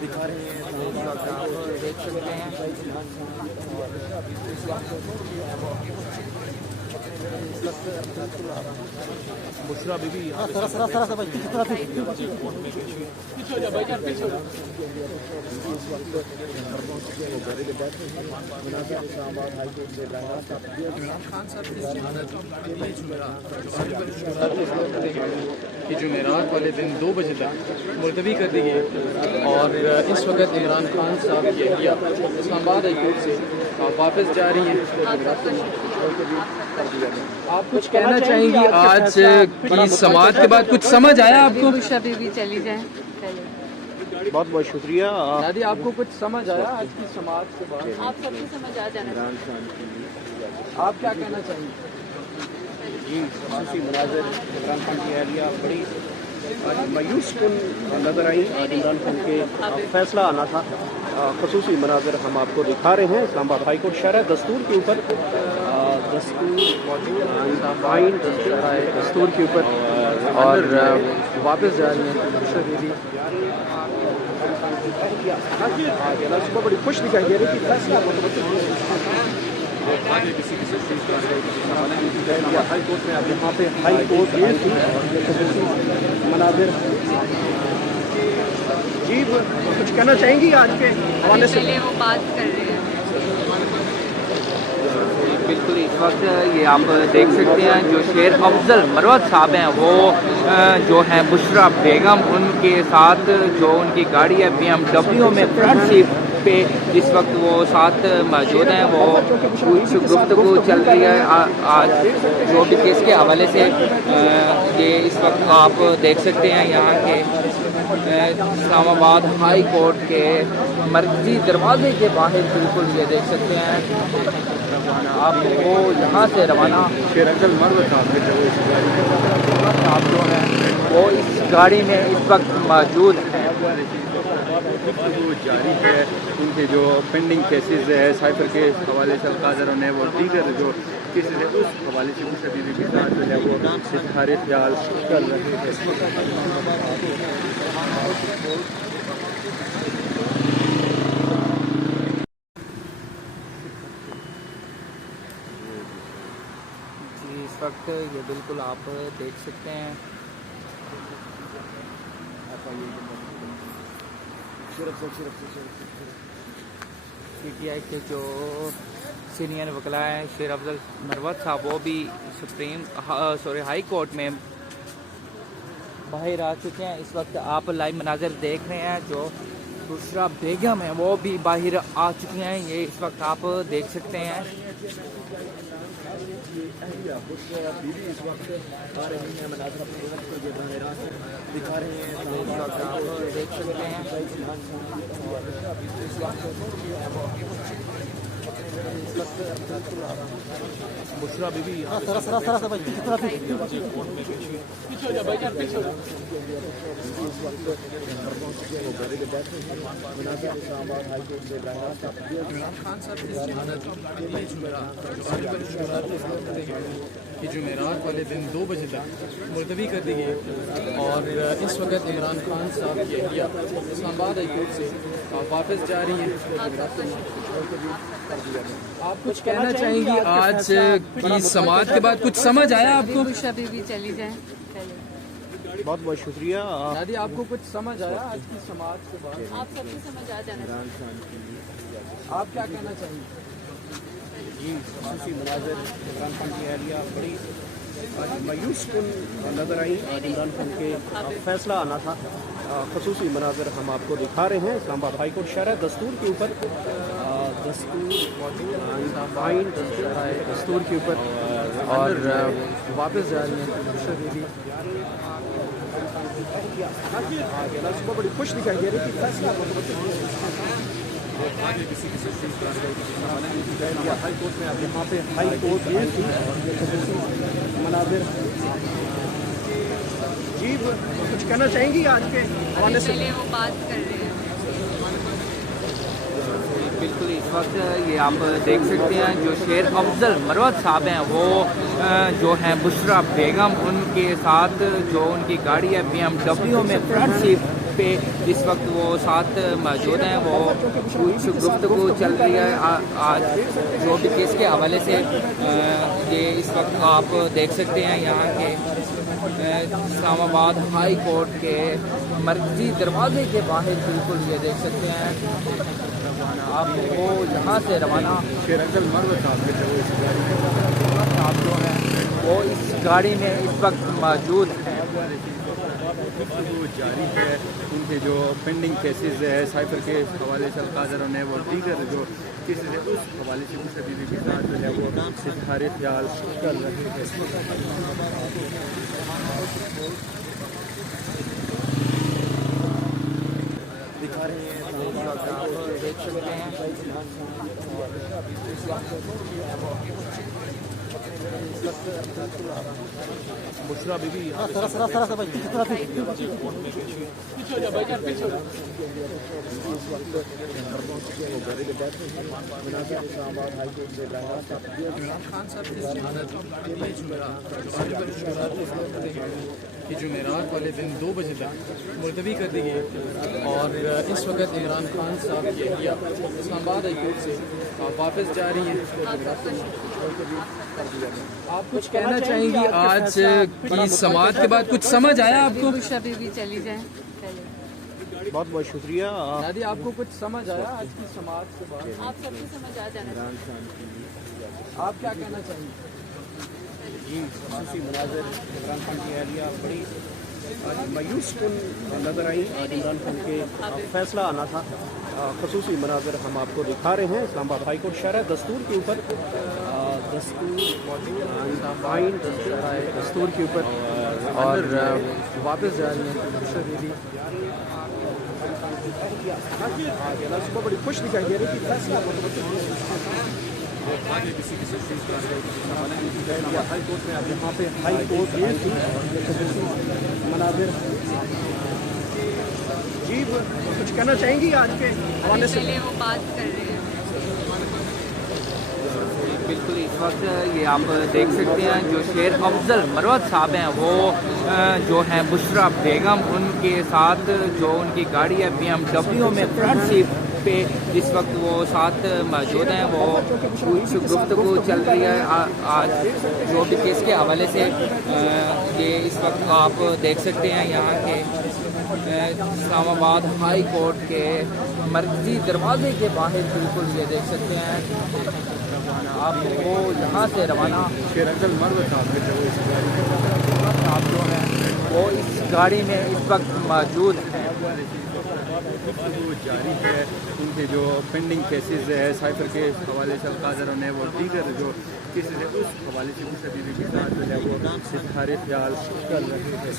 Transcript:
दिखा रहे हैं, आप देख सकते हैं। बुशरा बीबी ये जुमेरात वाले दिन 2 बजे तक मुलतवी कर दी गई और इस वक्त इमरान खान साहब की अहलिया इस्लामाबाद हाईकोर्ट से वापस जा रही हैं। आप कुछ कहना चाहेंगी आज की समाअत के बाद? कुछ समझ आया आपको? भी चली जाए। बहुत बहुत शुक्रिया। दादी, आपको कुछ समझ आया आज की समाअत के बाद? आप सबको समझ आ जाना। आप क्या कहना चाहेंगे? जी, खसूसी मनाज़र इमरान खान की अहलिया बड़ी मायूस कुन नजर आई। आज इमरान खान के फैसला आना था। खसूसी मनाज़र हम आपको दिखा रहे हैं। इस्लामाबाद हाईकोर्ट शरह दस्तूर के ऊपर दस्तूर के ऊपर और वापस जा रही हैं। सुबह बड़ी खुश दिखाई दे रही थी। फैसला हाईकोर्ट में अब यहाँ पे हाईकोर्ट मनाज़िर। जी, कुछ कहना चाहेंगी आज के हवाले से? वो बात कर रहे हैं। बिल्कुल, इस वक्त ये आप देख सकते हैं जो शेर अफजल मरवत साहब हैं वो जो हैं बुशरा बेगम, उनके साथ जो उनकी गाड़ी है BMW में फ्रंट सीट पे इस वक्त वो साथ मौजूद हैं। वो कुछ गुफ्तगू चल रही है आज जो भी केस के हवाले से। ये इस वक्त आप देख सकते हैं यहाँ के इस्लामाबाद हाई कोर्ट के मरकजी दरवाजे के बाहर बिल्कुल ये देख सकते हैं आप वो यहाँ से रवाना शेर अफजल मरवत साहब जो है वो इस गाड़ी में इस वक्त मौजूद हैं। जारी है। उनके जो पेंडिंग केसेस है साइफर के हवाले से अलकाज़र ने वो दीगर जो केसेस है उस हवाले से कुछ अभी भी साथ जो है वो इज़हार ख्याल कर रहे हैं। जी, इस वक्त ये बिल्कुल आप देख सकते हैं PTI के जो सीनियर वकला हैं शेर अफजल मरवत साहब वो भी हाई कोर्ट में बाहर आ चुके हैं। इस वक्त आप लाइव मनाज़र देख रहे हैं जो बुशरा बेगम है वो भी बाहर आ चुकी हैं। ये इस वक्त आप देख सकते हैं। इस वक्त आ रही हैं, मनाज़िर अपने वक्त को ये बराह रास्त दिखा रहे हैं। इस वक्त आप देख सकते हैं। बुशरा बीबी ये जुमेरात वाले दिन 2 बजे तक मुलतवी कर दी गई और इस वक्त इमरान खान साहब की अहलिया इस्लामाबाद हाईकोर्ट से वापस जा रही हैं। आप कुछ कहना चाहेंगी आज की समाअत के बाद? कुछ समझ आया आपको? भी चली जाए। बहुत बहुत शुक्रिया। दादी, आपको कुछ समझ आया आज की समाअत के बाद? आप सबको समझ आ जाना। आप क्या कहना चाहेंगे? जी, खसूसी मनाज़िर इमरान खान की अहलिया बड़ी मायूस कुन नजर आई। आज इमरान खान के फैसला आना था। खसूसी मनाज़िर हम आपको दिखा रहे हैं। इस्लामाबाद हाईकोर्ट शरह दस्तूर के ऊपर दस्तूर के ऊपर और वापस जा रही हैं। सुबह बड़ी खुश दिखाई दे रही थी। फैसला हाईकोर्ट में अब यहाँ पे हाईकोर्ट मनाज़िर। जी, कुछ कहना चाहेंगी आज के हवाले से? वो बात कर रहे हैं। बिल्कुल, इस वक्त ये आप देख सकते हैं जो शेर अफजल मरवत साहब हैं वो जो हैं बुशरा बेगम, उनके साथ जो उनकी गाड़ी है BMW में फ्रंट सीट पे इस वक्त वो साथ मौजूद हैं। वो कुछ गुफ्तगू चल रही है आज जो भी केस के हवाले से। ये इस वक्त आप देख सकते हैं यहाँ के इस्लामाबाद हाई कोर्ट के मरकजी दरवाजे के बाहर बिल्कुल ये देख सकते हैं आप वो यहाँ से रवाना शेर अफजल मरवत साहब जो है वो इस गाड़ी में इस वक्त मौजूद हैं। वो जारी है, उनके जो पेंडिंग केसेस है साइफर के हवाले से अलकाज़र ने वो दीगर जो केसेस है उस हवाले से कुछ अभी भी साथ जो है वो इजहार ख्याल कर रहे हैं। दिखा रहे हैं देख सकते हैं बुशरा बीबी कि जुमेरात वाले दिन 2 बजे तक मुलतवी कर दी गई और इस वक्त इमरान खान साहब की अहलिया इस्लामाबाद हाई कोर्ट से वापस जा रही हैं। आप कुछ कहना चाहेंगी आज की समाअत के बाद? कुछ समझ आया आपको? बुशरा बीबी चली जाए। बहुत बहुत शुक्रिया। दादी आपको कुछ समझ आया आज की समाअत के बाद? आप सबको समझ आ जाना चाहिए। आप क्या कहना चाहेंगे? खसूसी मनाजिर इमरान खान की अहलिया बड़ी मायूस कुन नजर आई। आज इमरान खान के फैसला आना था। खसूसी मनाजिर हम आपको दिखा रहे हैं। इस्लामाबाद हाई कोर्ट शरह दस्तूर के ऊपर दस्तूर के ऊपर और वापस जा रही हैं। सुबह बड़ी खुश दिखाई दे रही थी। फैसला हाई कोर्ट में अब यहाँ पे हाई कोर्ट मनाजिर जी कुछ कहना चाहेंगी आज के हवाले से? पहले वो बात कर रहे हैं। बिल्कुल इस वक्त ये आप देख सकते हैं जो शेर अफजल मरवत साहब हैं वो जो हैं बुशरा बेगम उनके साथ जो उनकी गाड़ी है BMW में फ्रंट सीट पे इस वक्त वो साथ मौजूद हैं। वो कुछ गुफ्तगू चल रही है आज जो भी केस के हवाले से। ये इस वक्त आप देख सकते हैं यहाँ के इस्लामाबाद हाई कोर्ट के मरकजी दरवाजे के बाहर बिल्कुल ये देख सकते हैं आप वो यहाँ से रवाना शेर अफजल मरवत साहब जो है वो इस गाड़ी में इस वक्त मौजूद हैं। वो जारी है, उनके जो पेंडिंग केसेस है साइफर के हवाले से अलकाज़र ने वो दीगर जो केसेस है उस हवाले से कुछ अभी भी साथ जो है वो इजहार ख्याल कर रहे हैं।